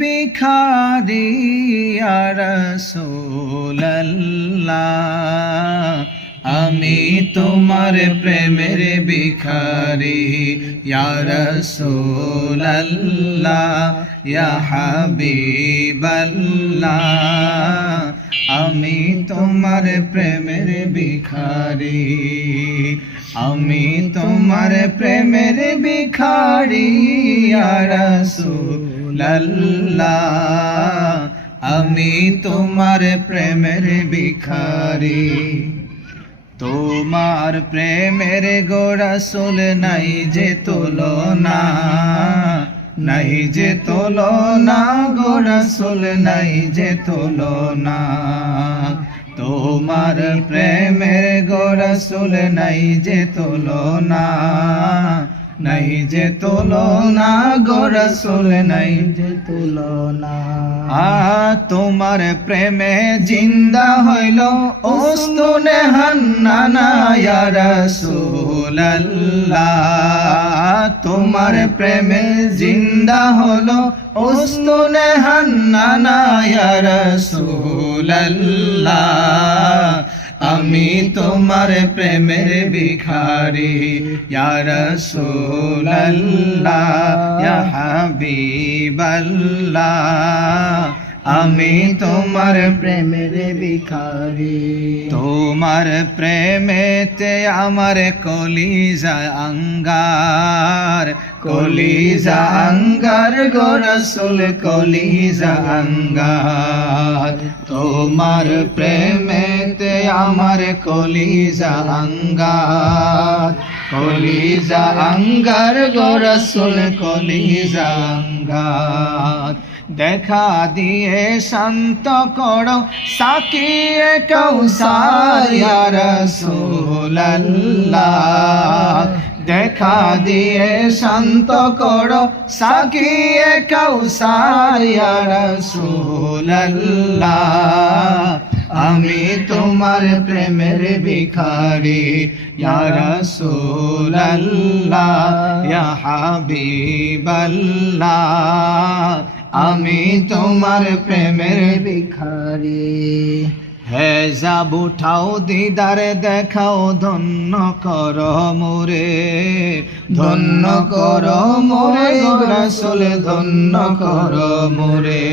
ভিখারি ইয়া রাসূলুল্লাহ, আমি তোমার প্রেমের ভিখারি ইয়া রাসূলুল্লাহ, ইয়া হাবিবাল্লাহ, আমি তোমার প্রেমের ভিখারি, আমি তোমার প্রেমের ভিখারি ইয়া রাসূলুল্লাহ, আমি তোমার প্রেমের ভিখারি। তোমার প্রেমের গো রাসূল নাই যে তুলনা, নাই যে তুলনা গো রাসূল নাই যে তুলনা, তোমার প্রেমের গো রাসূল নাই যে তুলনা, নাই যে তুলনা গো রাসূল নাই যে তুলনা। তোমার প্রেমে জিন্দা হইল উস্তুনে হান্নানা ইয়া রাসূলুল্লাহ, তোমার প্রেমে জিন্দা হলো উস্তুনে হান্নানা ইয়া রাসূলুল্লাহ, আমি তোমার প্রেমের ভিখারি ইয়া রাসূলুল্লাহ, ইয়া হাবিবাল্লাহ, আমি তোমার প্রেমের ভিখারি। তোমার প্রেমেতে আমার কলিজা আঙ্গার, কলিজা আঙ্গার গো রাসূল কলিজা আঙ্গার, তোমার প্রেমেতে আমার কলিজা আঙ্গার, কলিজা আঙ্গার গো রাসূল কলিজা আঙ্গার। দেখা দিয়ে শান্ত করো সাকিয়ে কাউসার ইয়া রাসূলুল্লাহ, দেখা দিয়ে শান্ত করো সাকিয়ে কাউসার ইয়া রাসূলুল্লাহ, আমি তোমার প্রেমের ভিখারি ইয়া রাসূলুল্লাহ, ইয়া হাবিবাল্লাহ, আমি তোমার প্রেমের ভিখারি। হেজাব উঠাও দিদারে দেখাও ধন্য কর মোরে, ধন্য কর মোরে গো রাসূল ধন্য কর মোরে,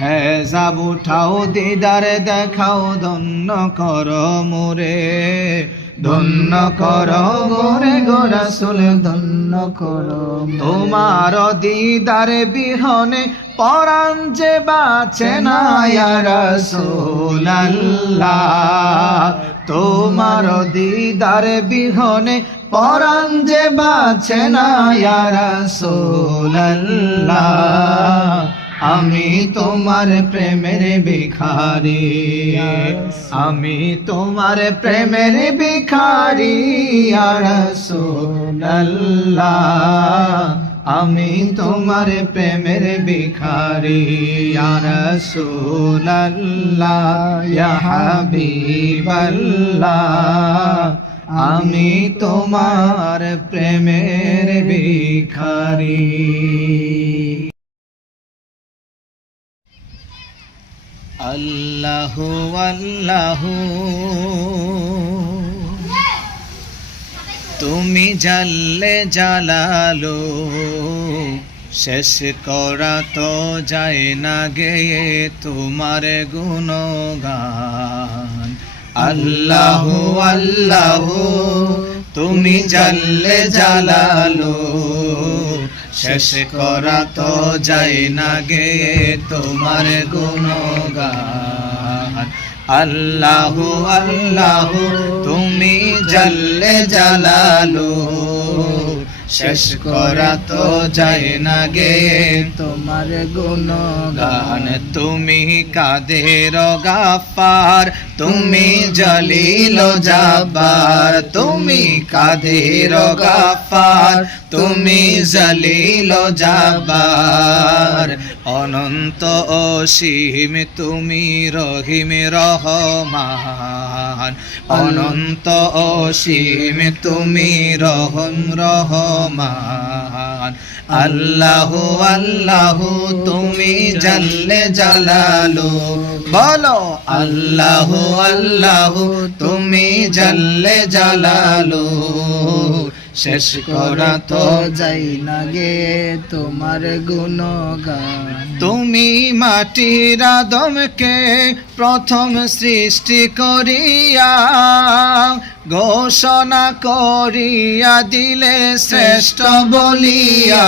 হেজাব উঠাও দিদারে দেখাও ধন্য কর মোরে, ধন্য কর মোরে গো রাসূল ধন্য কর। তোমার দিদার বিহনে পরাণ যে বাঁচে না ইয়া রাসূলুল্লাহ, তোমার দিদার বিহনে পরাণ যে বাঁচে না ইয়া রাসূলুল্লাহ, আমি তোমার প্রেমের ভিখারি, আমি তোমার প্রেমের ভিখারি ইয়া রাসূলুল্লাহ, আমি তোমার প্রেমের ভিখারি ইয়া রাসূলুল্লাহ, ইয়া হাবিবাল্লাহ, আমি তোমার প্রেমের ভিখারি। আল্লাহু আল্লাহু তুমি জাল্লে জালালো, শেষ করা তো যায় না গেয়ে তোমার গুণগান। আল্লাহু আল্লাহু তুমি জাল্লে জালালো, শেষ করা তো যায় না গেয়ে তোমার গুণগান। আল্লাহু আল্লাহু তুমি জাল্লে জালালো, শেষ করা তো যায় না গে তোমার গুণগান। তুমি কাদের গাফার, তুমি জলিল জাব্বার, তুমি কাদের গাফার, তুমি জলিল জাব্বার, অনন্ত অসীম তুমি রহিম রহমান, অনন্ত অসীম তুমি রহম রহমান। আল্লাহু আল্লাহু তুমি জাল্লে জালালু, বলো আল্লাহু আল্লাহু তুমি জাল্লে জালালু। শেষ করা তো যাই না গে তোমার গুণগান। তুমি মাটির আদমকে প্রথম সৃষ্টি করিয়া ঘোষণা করিয়া দিলে শ্রেষ্ঠ বলিয়া।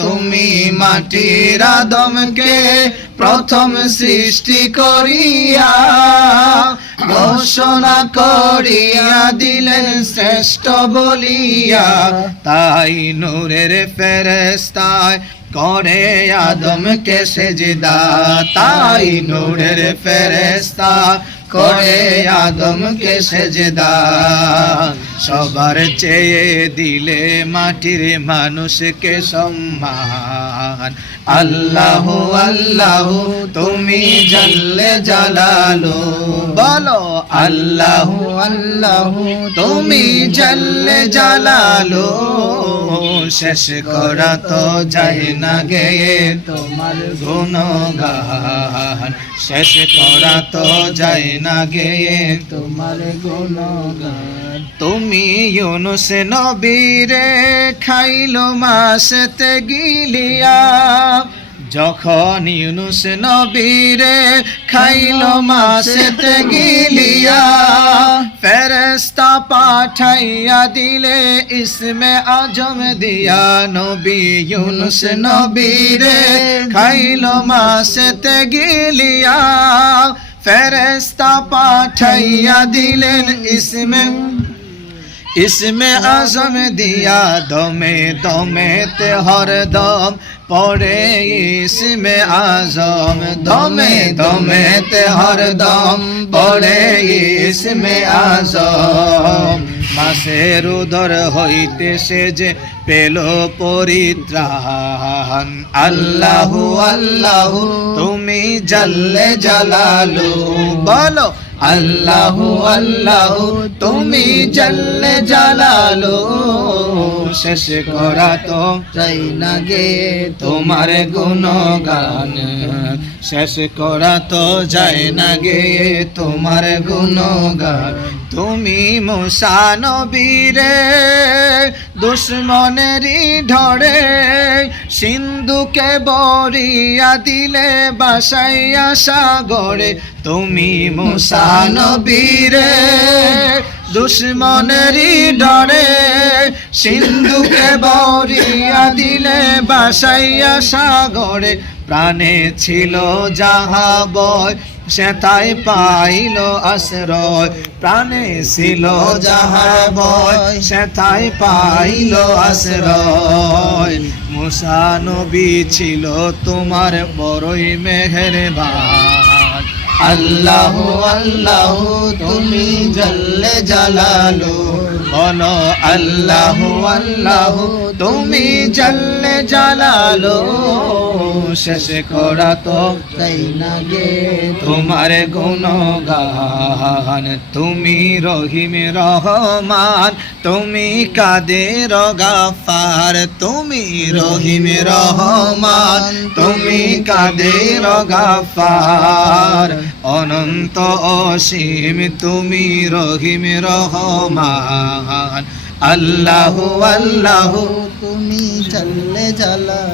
তুমি মাটির আদমকে প্রথম সৃষ্টি করিয়া ঘোষণা করিয়া দিলেন শ্রেষ্ঠ বলিয়া। তাই নূরের ফেরেশতায় করে আদমকে সেজদা, তাই নূরের ফেরেশতা করে আদমকে সেজদা। সবার চেয়ে দিলে মাটির মানুষকে সম্মান। আল্লাহু আল্লাহু তুমি জাল্লে জালালু, বলো আল্লাহু আল্লাহু তুমি জাল্লে জালালু। শেষ করা তো যায় না গে তোমার গুণগান, শেষ করা তো যায় না গে তোমার গুণগান। তুমি ইউনুস নবীরে খাইলো মাসতে গিলিয়া, যখন ইউনুস নবীরে খাইলো মাসতে গিলিয়া। ফেরেশতা পাঠাইয়া দিলে ইসমে আজম দিয়া, নবী ইউনুস নবীরে খাইলো মাসতে গিলিয়া। ফেরেশতা পাঠাইয়া দিলেন ইসমে আজম দিয়া। দমে দমেতে হরদম পড়ে ইসমে আজম, দমে দমেতে হরদম পড়ে ইসমে আজম। মাসের উদর হইতে সে যে পেল পরিত্রাণ। আল্লাহু আল্লাহু তুমি জাল্লে জালালু, বলো আল্লাহু আল্লাহু তুমি জাল্লে জালালু। শেষ করা তো চাই না গে তোমার গুণগান, শেষ করা তো যায় না গে তোমার গুণগান। তুমি মুসা নবীরে দুশ্মনেরই ঢরে সিন্ধুকে বরিয়া দিলে বাসাইয়া সাগরে। তুমি মুসা নবীরে দুশ্মনেরই ডরে সিন্ধুকে বরিয়া দিলে বাসাইয়া সাগরে। প্রাণে ছিল যাহা বয় সেথাই পাইল আশ্রয়, প্রাণে ছিল যাহা বয় সেথাই পাইল আশ্রয়। মুসা নবী ছিল তোমার বড়ই মেহেরবান। আল্লাহু আল্লাহু তুমি জাল্লে জালালু, বলো আল্লাহু আল্লাহু তুমি জাল্লে জালালু। শেষ করা তো চাই না গে তোমার গুণগান। তুমি রহিম রহমান, তুমি কাদের গাফার, তুমি রহিম রহমান, তুমি কাদের গাফার। অনন্ত অসীম তুমি রহিম রহমান। আল্লাহু আল্লাহু তুমি জাল্লে জালালু।